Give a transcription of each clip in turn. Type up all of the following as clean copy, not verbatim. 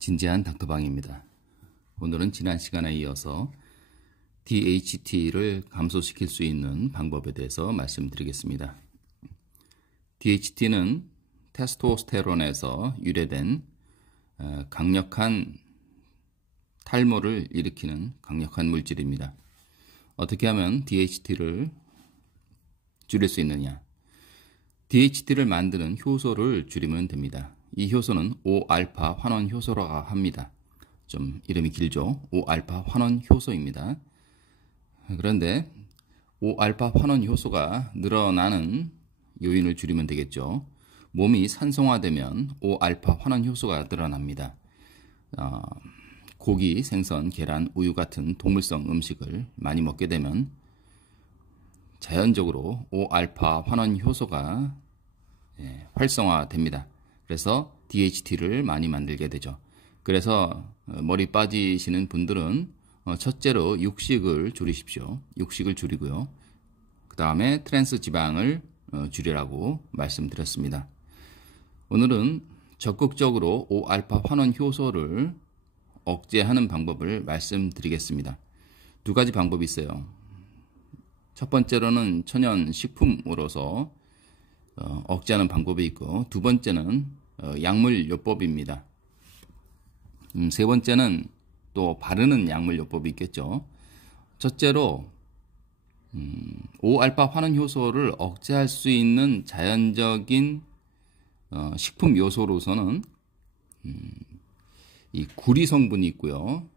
진지한 닥터방입니다. 오늘은 지난 시간에 이어서 DHT를 감소시킬 수 있는 방법에 대해서 말씀드리겠습니다. DHT는 테스토스테론에서 유래된 강력한 탈모를 일으키는 강력한 물질입니다. 어떻게 하면 DHT를 줄일 수 있느냐? DHT를 만드는 효소를 줄이면 됩니다. 이 효소는 5알파 환원 효소라고 합니다. 좀 이름이 길죠? 5알파 환원 효소입니다. 그런데 5알파 환원 효소가 늘어나는 요인을 줄이면 되겠죠. 몸이 산성화되면 5알파 환원 효소가 늘어납니다. 고기, 생선, 계란, 우유 같은 동물성 음식을 많이 먹게 되면 자연적으로 5알파 환원 효소가 활성화됩니다. 그래서 DHT를 많이 만들게 되죠. 그래서 머리 빠지시는 분들은 첫째로 육식을 줄이십시오. 육식을 줄이고요. 그 다음에 트랜스 지방을 줄이라고 말씀드렸습니다. 오늘은 적극적으로 5알파 환원 효소를 억제하는 방법을 말씀드리겠습니다. 두 가지 방법이 있어요. 첫 번째로는 천연 식품으로서 억제하는 방법이 있고, 두 번째는 약물요법입니다. 세 번째는 또 바르는 약물요법이 있겠죠. 첫째로 5알파 환원 효소를 억제할 수 있는 자연적인 식품 요소로서는 이 구리 성분이 있고요.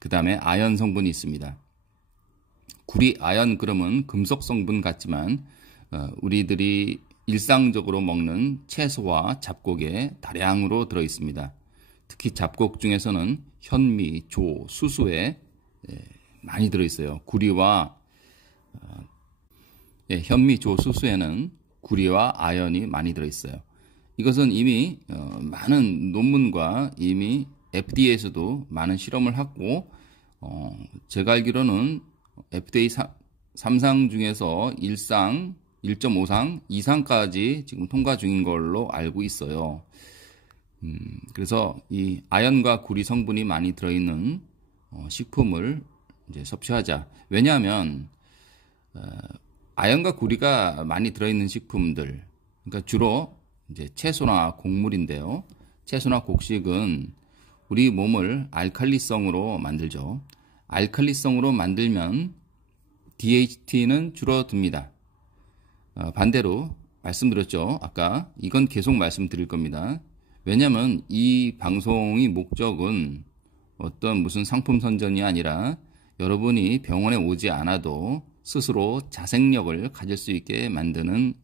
그 다음에 아연 성분이 있습니다. 구리, 아연 그러면 금속 성분 같지만 우리들이 일상적으로 먹는 채소와 잡곡에 다량으로 들어있습니다. 특히 잡곡 중에서는 현미, 조, 수수에 많이 들어있어요. 구리와 현미, 조, 수수에는 구리와 아연이 많이 들어있어요. 이것은 이미 많은 논문과 이미 FDA에서도 많은 실험을 하고 제가 알기로는 FDA 3상 중에서 1상, 1.5상 이상까지 지금 통과 중인 걸로 알고 있어요. 그래서 이 아연과 구리 성분이 많이 들어있는 식품을 이제 섭취하자. 왜냐하면 아연과 구리가 많이 들어있는 식품들, 그러니까 주로 이제 채소나 곡물인데요. 채소나 곡식은 우리 몸을 알칼리성으로 만들죠. 알칼리성으로 만들면 DHT는 줄어듭니다. 반대로 말씀드렸죠. 아까 이건 계속 말씀드릴 겁니다. 왜냐하면 이 방송의 목적은 어떤 무슨 상품 선전이 아니라 여러분이 병원에 오지 않아도 스스로 자생력을 가질 수 있게 만드는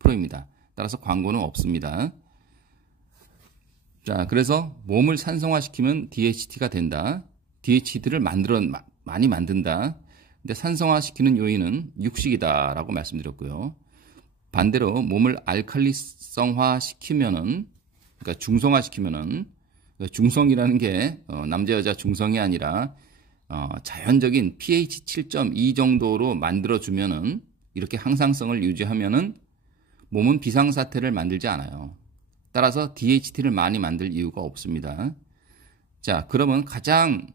프로입니다. 따라서 광고는 없습니다. 자, 그래서 몸을 산성화시키면 DHT가 된다. DHT를 많이 만든다. 근데 산성화시키는 요인은 육식이다라고 말씀드렸고요. 반대로 몸을 알칼리성화시키면은, 그러니까 중성화시키면은, 중성이라는 게 남자 여자 중성이 아니라 자연적인 pH 7.2 정도로 만들어주면은, 이렇게 항상성을 유지하면은 몸은 비상사태를 만들지 않아요. 따라서 DHT를 많이 만들 이유가 없습니다. 자, 그러면 가장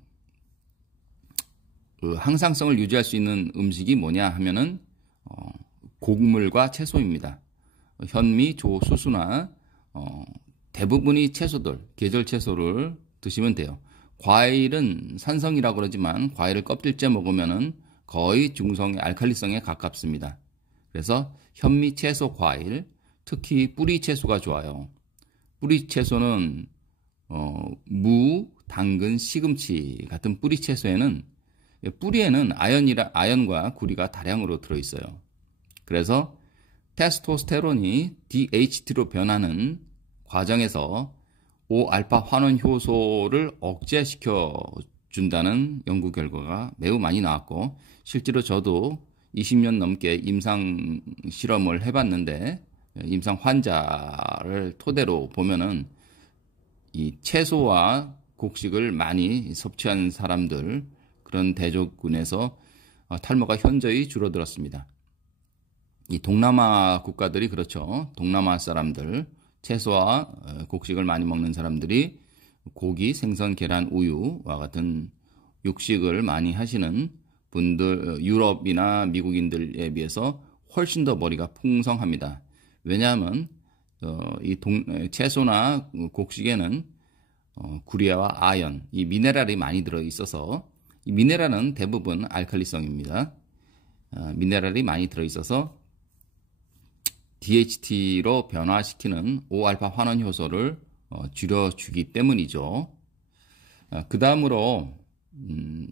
항상성을 유지할 수 있는 음식이 뭐냐 하면은 곡물과 채소입니다. 현미, 조, 수수나 대부분이 채소들, 계절 채소를 드시면 돼요. 과일은 산성이라고 그러지만 과일을 껍질째 먹으면은 거의 중성의 알칼리성에 가깝습니다. 그래서 현미, 채소, 과일, 특히 뿌리 채소가 좋아요. 뿌리 채소는 무, 당근, 시금치 같은 뿌리 채소에는 뿌리에는 아연과 구리가 다량으로 들어있어요. 그래서 테스토스테론이 DHT로 변하는 과정에서 5알파 환원 효소를 억제시켜 준다는 연구 결과가 매우 많이 나왔고, 실제로 저도 20년 넘게 임상 실험을 해봤는데, 임상 환자를 토대로 보면은 이 채소와 곡식을 많이 섭취한 사람들, 그런 대조군에서 탈모가 현저히 줄어들었습니다. 이 동남아 국가들이 그렇죠. 동남아 사람들, 채소와 곡식을 많이 먹는 사람들이 고기, 생선, 계란, 우유와 같은 육식을 많이 하시는 분들, 유럽이나 미국인들에 비해서 훨씬 더 머리가 풍성합니다. 왜냐하면 이 채소나 곡식에는 구리와 아연, 이 미네랄이 많이 들어 있어서 이 미네랄은 대부분 알칼리성입니다. 미네랄이 많이 들어 있어서 DHT로 변화시키는 5알파 환원 효소를 줄여주기 때문이죠. 그 다음으로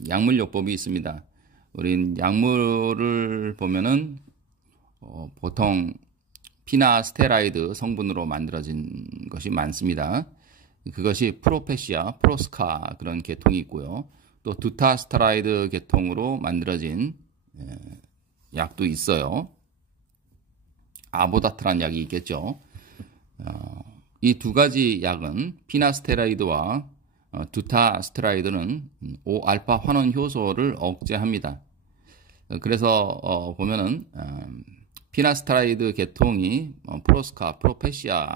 약물요법이 있습니다. 우린 약물을 보면은 보통 피나스테라이드 성분으로 만들어진 것이 많습니다. 그것이 프로페시아, 프로스카 그런 계통이 있고요. 또 두타스테라이드 계통으로 만들어진 약도 있어요. 아보다트란 약이 있겠죠. 이 두 가지 약은 피나스테라이드와 두타스테라이드는 5알파 환원 효소를 억제합니다. 그래서 보면은 피나스테라이드 계통이 프로스카, 프로페시아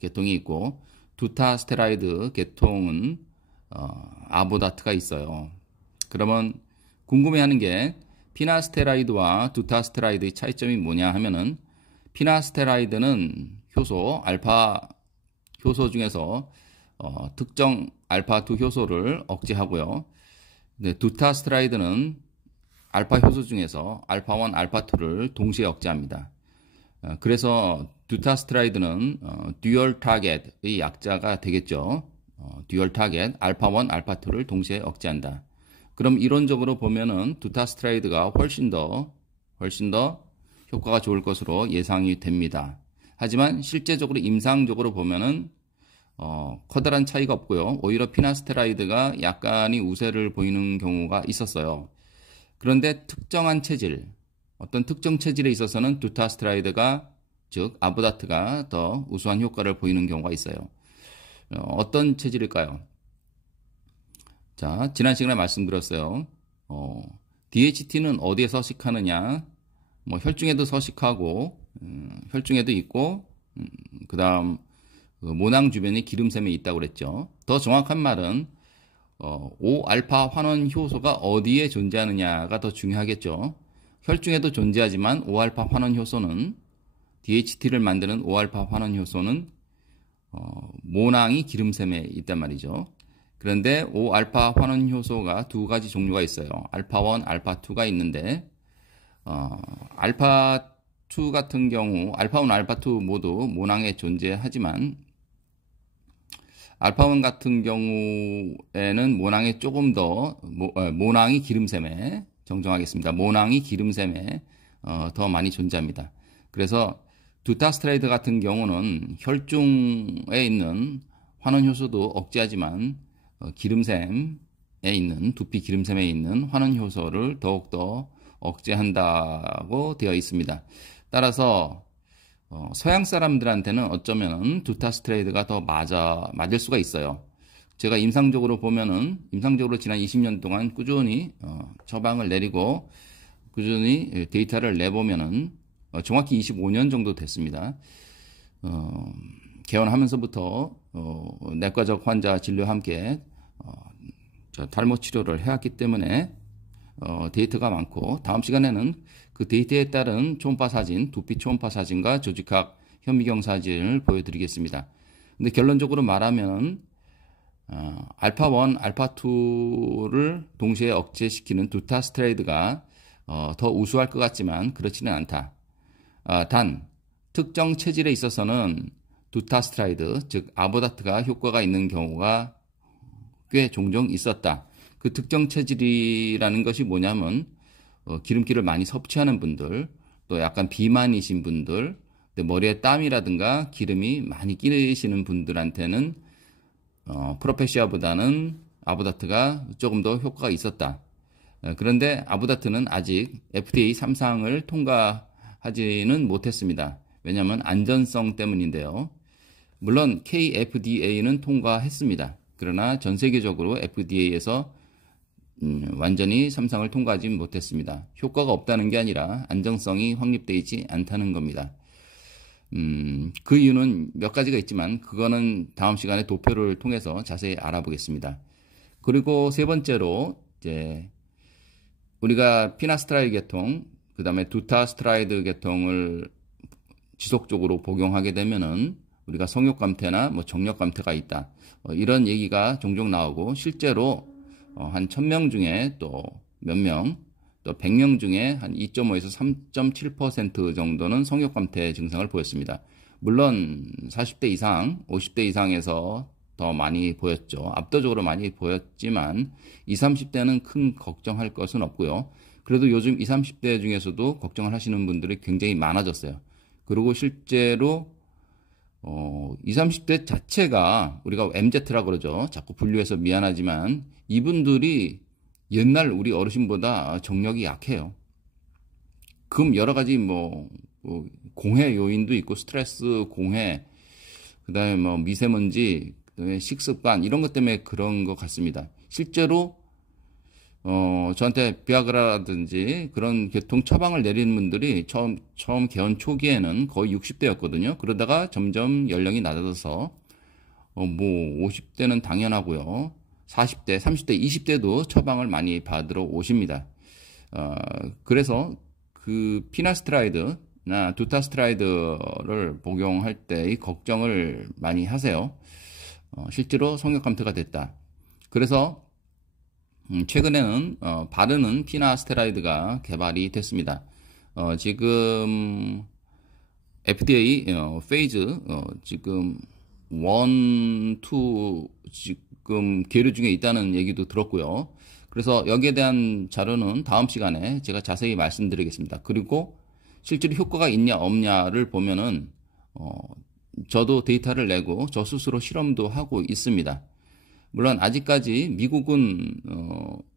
계통이 있고 두타스테라이드 계통은 아보다트가 있어요. 그러면 궁금해하는 게 피나스테라이드와 두타스테라이드의 차이점이 뭐냐 하면은 피나스테라이드는 효소, 알파 효소 중에서 특정 알파2 효소를 억제하고요. 두타스테라이드는 알파 효소 중에서 알파1, 알파2를 동시에 억제합니다. 그래서 두타스테라이드는 듀얼 타겟의 약자가 되겠죠. 듀얼 타겟, 알파1, 알파2를 동시에 억제한다. 그럼 이론적으로 보면은 두타스테라이드가 훨씬 더 효과가 좋을 것으로 예상이 됩니다. 하지만 실제적으로 임상적으로 보면은 커다란 차이가 없고요. 오히려 피나스테라이드가 약간의 우세를 보이는 경우가 있었어요. 그런데 특정한 체질, 어떤 특정 체질에 있어서는 두타스테라이드가 즉 아보다트가 더 우수한 효과를 보이는 경우가 있어요. 어떤 체질일까요? 자, 지난 시간에 말씀드렸어요. DHT는 어디에 서식하느냐? 혈중에도 서식하고 혈중에도 있고 그 다음 모낭 주변에 기름샘에 있다고 그랬죠. 더 정확한 말은 5알파 환원 효소가 어디에 존재하느냐가 더 중요하겠죠. 혈중에도 존재하지만 5알파 환원 효소는 DHT를 만드는 5알파 환원 효소는 모낭이 기름샘에 있단 말이죠. 그런데 5알파 환원 효소가 두 가지 종류가 있어요. 알파1, 알파2가 있는데 알파2 같은 경우 알파1, 알파2 모두 모낭에 존재하지만 알파1 같은 경우에는 모낭에 조금 더 모낭이 기름샘에 정정하겠습니다. 모낭이 기름샘에 더 많이 존재합니다. 그래서 두타스테라이드 같은 경우는 혈중에 있는 환원 효소도 억제하지만 기름샘에 있는 두피 기름샘에 있는 환원 효소를 더욱더 억제한다고 되어 있습니다. 따라서 서양 사람들한테는 어쩌면 두타스테라이드가 더 맞을 수가 있어요. 제가 임상적으로 지난 20년 동안 꾸준히 처방을 내리고 꾸준히 데이터를 내보면은 정확히 25년 정도 됐습니다. 개원하면서부터 내과적 환자 진료와 함께 탈모 치료를 해왔기 때문에 데이터가 많고 다음 시간에는 그 데이터에 따른 초음파 사진, 두피 초음파 사진과 조직학 현미경 사진을 보여드리겠습니다. 근데 결론적으로 말하면 알파1, 알파2를 동시에 억제시키는 두타스테라이드가 더 우수할 것 같지만 그렇지는 않다. 단 특정 체질에 있어서는 두타스테라이드, 즉 아보다트가 효과가 있는 경우가 꽤 종종 있었다. 그 특정 체질이라는 것이 뭐냐면 기름기를 많이 섭취하는 분들, 또 약간 비만이신 분들, 머리에 땀이라든가 기름이 많이 끼시는 분들한테는 프로페시아보다는 아보다트가 조금 더 효과가 있었다. 그런데 아보다트는 아직 FDA 3상을 통과하지는 못했습니다. 왜냐하면 안전성 때문인데요. 물론 KFDA는 통과했습니다. 그러나 전 세계적으로 FDA에서 완전히 3상을 통과하지 못했습니다. 효과가 없다는 게 아니라 안정성이 확립되어 있지 않다는 겁니다. 그 이유는 몇 가지가 있지만 그거는 다음 시간에 도표를 통해서 자세히 알아보겠습니다. 그리고 세 번째로 이제 우리가 피나스트라이드 계통, 그 다음에 두타스트라이드 계통을 지속적으로 복용하게 되면은 우리가 성욕감퇴나 뭐 정력감퇴가 있다. 이런 얘기가 종종 나오고 실제로 한 1000명 중에 또 몇 명, 또 100명 중에 한 2.5에서 3.7% 정도는 성욕감퇴 증상을 보였습니다. 물론 40대 이상, 50대 이상에서 더 많이 보였죠. 압도적으로 많이 보였지만 20, 30대는 큰 걱정할 것은 없고요. 그래도 요즘 20, 30대 중에서도 걱정을 하시는 분들이 굉장히 많아졌어요. 그리고 실제로 20, 30대 자체가 우리가 MZ라고 그러죠. 자꾸 분류해서 미안하지만 이분들이 옛날 우리 어르신보다 정력이 약해요. 여러 가지 공해 요인도 있고 스트레스, 공해, 그다음에 뭐 미세먼지, 그다음에 식습관 이런 것 때문에 그런 것 같습니다. 실제로 저한테 비아그라라든지 그런 계통 처방을 내리는 분들이 처음 개원 초기에는 거의 60대였거든요. 그러다가 점점 연령이 낮아져서 50대는 당연하고요. 40대, 30대, 20대도 처방을 많이 받으러 오십니다. 그래서 그 피나스트라이드나 두타스트라이드를 복용할 때의 걱정을 많이 하세요. 실제로 성욕감퇴가 됐다. 그래서 최근에는 바르는 피나스테라이드가 개발이 됐습니다. 지금 FDA 페이즈 지금 1, 2 지금 계류 중에 있다는 얘기도 들었고요. 그래서 여기에 대한 자료는 다음 시간에 제가 자세히 말씀드리겠습니다. 그리고 실제로 효과가 있냐 없냐를 보면은 저도 데이터를 내고 저 스스로 실험도 하고 있습니다. 물론 아직까지 미국은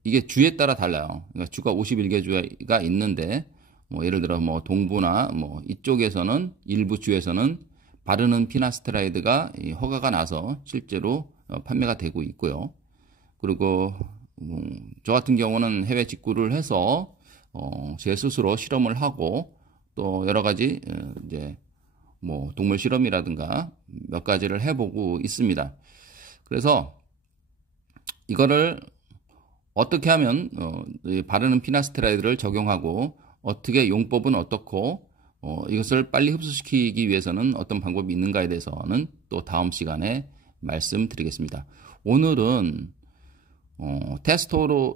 이게 주에 따라 달라요. 그러니까 주가 51개 주가 있는데 예를 들어 동부나 이쪽에서는 일부 주에서는 바르는 피나스테라이드가 허가가 나서 실제로 판매가 되고 있고요. 그리고 저 같은 경우는 해외 직구를 해서 제 스스로 실험을 하고 또 여러 가지 이제 동물 실험이라든가 몇 가지를 해보고 있습니다. 그래서 이거를 어떻게 하면 바르는 피나스테라이드를 적용하고 어떻게 용법은 어떻고 이것을 빨리 흡수시키기 위해서는 어떤 방법이 있는가에 대해서는 또 다음 시간에 말씀드리겠습니다. 오늘은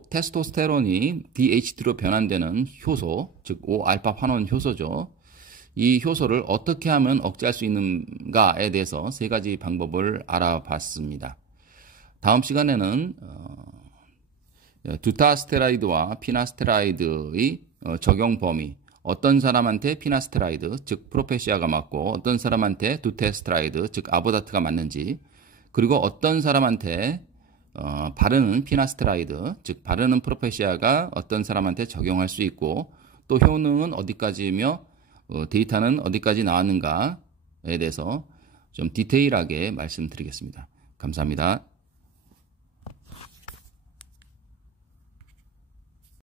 테스토스테론이 DHT로 변환되는 효소, 즉 5알파 환원 효소죠. 이 효소를 어떻게 하면 억제할 수 있는가에 대해서 세 가지 방법을 알아봤습니다. 다음 시간에는 두타스테라이드와 피나스테라이드의 적용 범위, 어떤 사람한테 피나스테라이드, 즉 프로페시아가 맞고 어떤 사람한테 두테스테라이드, 즉 아보다트가 맞는지, 그리고 어떤 사람한테 바르는 피나스테라이드, 즉 바르는 프로페시아가 어떤 사람한테 적용할 수 있고 또 효능은 어디까지며 데이터는 어디까지 나왔는가에 대해서 좀 디테일하게 말씀드리겠습니다. 감사합니다.